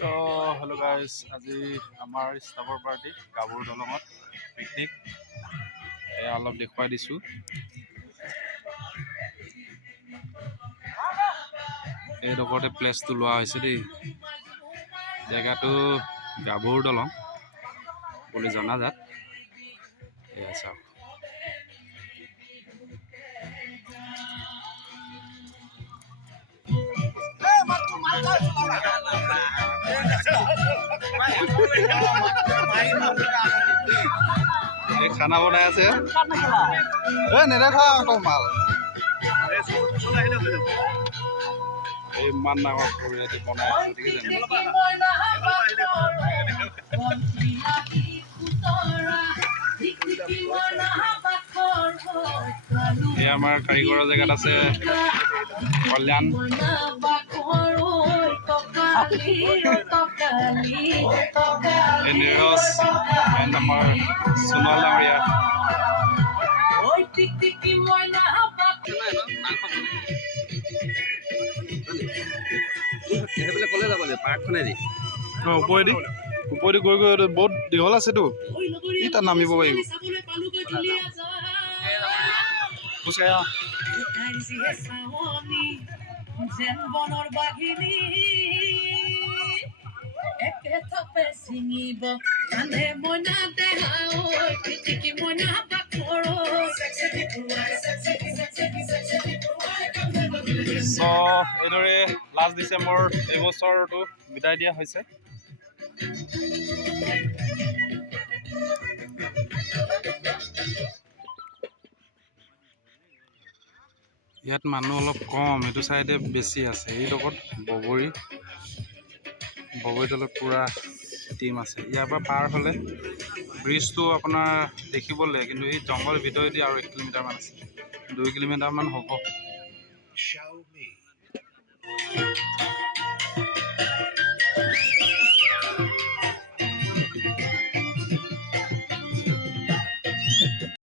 So, hello guys. আজি আমাৰ ষ্টাফৰ পাৰ্টি গাভৰু দলঙত পিকনিক অলপ দেখুৱাই দিছোঁ। এইডোখৰতে প্লেচটো লোৱা হৈছে দেই। জেগাটো গাভৰু দলং বুলি জনাজাত। এয়া চাওক। খানা বনাই আছে নেদেখা আকৌ মাল ইমান ডাঙৰ পৰিয়াদি বনাই আছে এই আমাৰ কাৰিকৰৰ জেগাত আছে কল্যাণ নিৰজ আমাৰ সোণল ডাঙৰীয়া ওপৰেদি গৈ গৈ বহুত দীঘল আছেতো তাত নামিব পাৰিব এইদৰে লাষ্ট ডিচেম্বৰ এই বছৰটো বিদায় দিয়া হৈছে। ইয়াত মানুহ অলপ কম, এইটো চাইডে বেছি আছে। এইডোখৰত বগৰী তলত পুৰা টিম আছে। ইয়াৰ পৰা পাৰ হ'লে ব্ৰিজটো আপোনাৰ দেখিবলৈ, কিন্তু এই জংঘল ভিতৰেদি আৰু 1 কিলোমিটাৰমান আছে, 2 কিলোমিটাৰমান হ'ব।